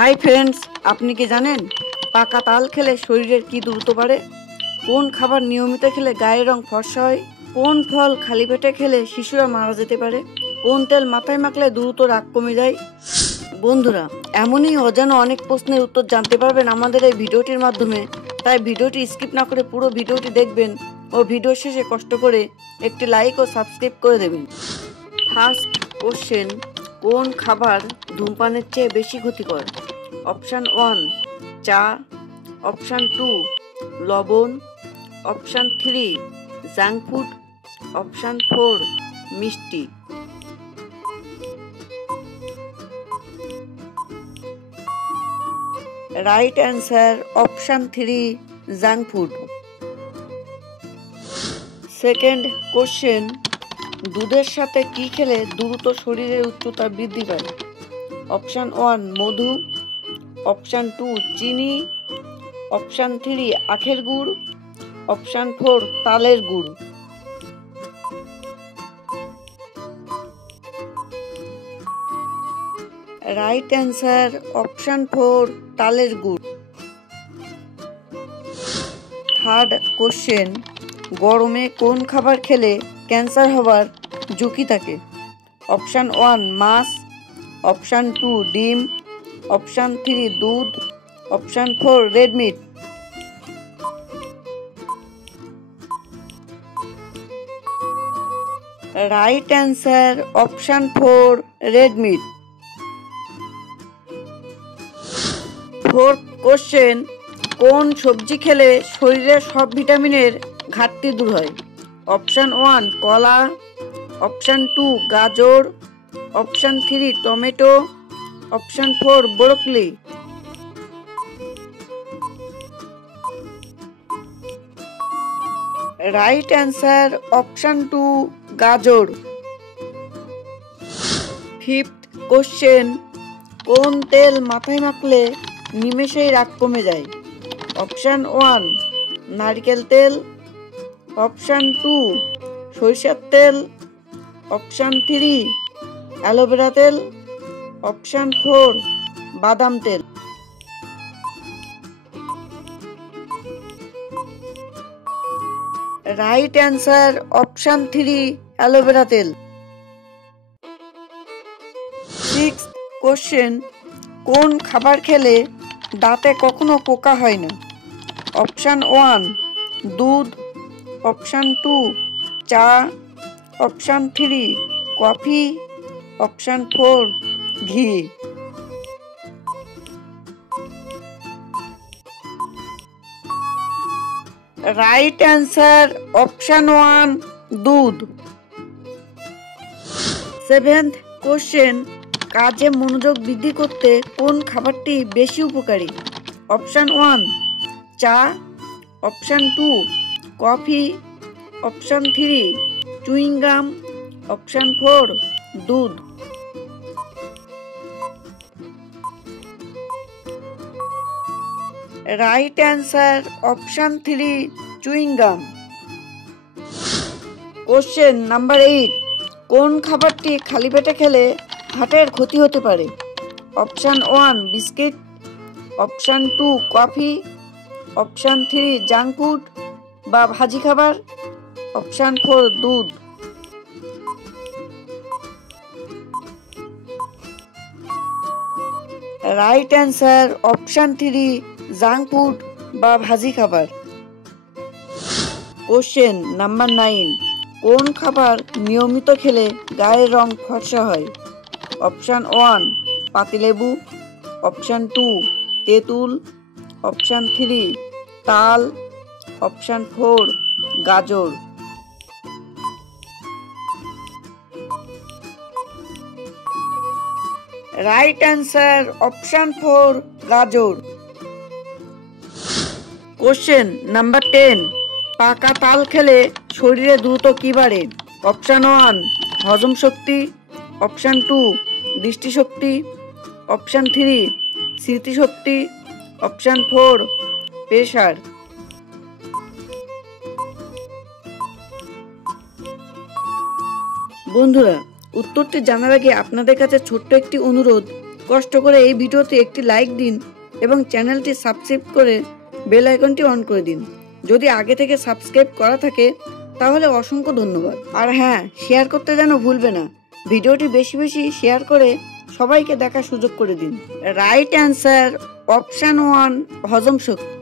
Hi friends, আপনি কি জানেন পাকা তাল খেলে শরীরের কি দ্রুত বাড়ে? কোন খাবার নিয়মিত খেলে গায়ের রং ফর্সা হয়? কোন ফল খালি পেটে খেলে শিশুরা মারা যেতে পারে? কোন তেল মাথায় মাখলে দ্রুত রাগ কমে যায়? বন্ধুরা, এমনই অজানা অনেক প্রশ্নের উত্তর জানতে পারবেন আমাদের এই ভিডিওটির মাধ্যমে। তাই ভিডিওটি স্কিপ না করে পুরো ভিডিওটি দেখবেন ও ভিডিও শেষে কষ্ট করে একটি লাইক ও সাবস্ক্রাইব করে দেবেন। ফার্স্ট কোশ্চেন, কোন খাবার ধূমপানের চেয়ে বেশি ক্ষতিকর? অপশান 1 চা, অপশান 2 লবণ, অপশান 3 জাঙ্ক ফুড, অপশান 4 মিষ্টি। Right answer option 3 junk food. Second question, দুধের সাথে কি খেলে দ্রুত শরীরের উচ্চতা বৃদ্ধি পায়? অপশান 1 মধু, অপশান 2 চিনি, অপশান 3 আখের গুড়, অপশান 4 তালের গুড়। রাইট অ্যান্সার অপশান 4 তালের গুড়। থার্ড কোশ্চেন, গরমে কোন খাবার খেলে ক্যান্সার হবার ঝুঁকি থাকে? অপশান 1 মাছ, অপশান 2 ডিম, অপশান 3 দুধ, option 4 red meat. Right answer option 4 red meat. Fourth question, কোন সবজি খেলে শরীরের সব ভিটামিনের ঘাটতি দূর হয়? অপশান 1 কলা, অপশান 2 গাজর, option 3 tomato, option 4 broccoli. Right answer option 2 গাজর। ফিফথ কোশ্চেন, কোন তেল মাথায় মাখলে নিমেষেই রাগ কমে যায়? অপশান 1 নারকেল তেল, অপশান 2 সরিষার তেল, অপশান 3 অ্যালোভেরা তেল, অপশান 4 বাদাম তেল। রাইট অ্যান্সার অপশান 3 অ্যালোভেরা তেল। সিক্সথ কোশ্চেন, কোন খাবার খেলে দাঁতে কখনো পোকা হয় না? অপশান 1 দুধ, অপশান 2 চা, অপশান 3 কফি, অপশান 4 ঘি। রাইট অ্যান্সার অপশান 1 দুধ। সেভেন্থ কোশ্চেন, কাজে মনোযোগ বৃদ্ধি করতে কোন খাবারটি বেশি উপকারী? অপশান 1 চা, অপশান 2 কফি, অপশান 3 চুইং গাম, অপশান 4 দুধ। Right answer option 3 chewing gum. Question number 8, কোন খাবারটি খালি পেটে খেলে হার্টের ক্ষতি হতে পারে? অপশান 1 বিস্কিট, অপশান 2 কফি, অপশান 3 জাঙ্ক ফুড বা ভাজি খাবার, অপশান 4 দুধ। Right answer option 3 junk food বা ভাজি খাবার। কোশ্চেন নাম্বার 9, কোন খাবার নিয়মিত খেলে গায়ের রং ফর্সা হয়? অপশান 1 পাতিলেবু, অপশান 2 তেঁতুল, অপশান 3 তাল, অপশান 4 গাজর। রাইট অ্যান্সার অপশান 4 গাজর। কোশ্চেন নাম্বার 10, পাকা তাল খেলে শরীরে দ্রুত কি বাড়ে? অপশান 1 হজম শক্তি, অপশান 2 দৃষ্টিশক্তি, অপশান 3 স্মৃতিশক্তি, অপশান 4 প্রেসার। বন্ধুরা, উত্তরটি জানার আগে আপনাদের কাছে ছোট্ট একটি অনুরোধ, কষ্ট করে এই ভিডিওতে একটি লাইক দিন এবং চ্যানেলটি সাবস্ক্রাইব করে বেল আইকনটি অন করে দিন। যদি আগে থেকে সাবস্ক্রাইব করা থাকে তাহলে অসংখ্য ধন্যবাদ। আর হ্যাঁ, শেয়ার করতে যেন ভুলবে না। ভিডিওটি বেশি বেশি শেয়ার করে সবাইকে দেখার সুযোগ করে দিন। রাইট অ্যান্সার অপশন 1, হজম শক্তি।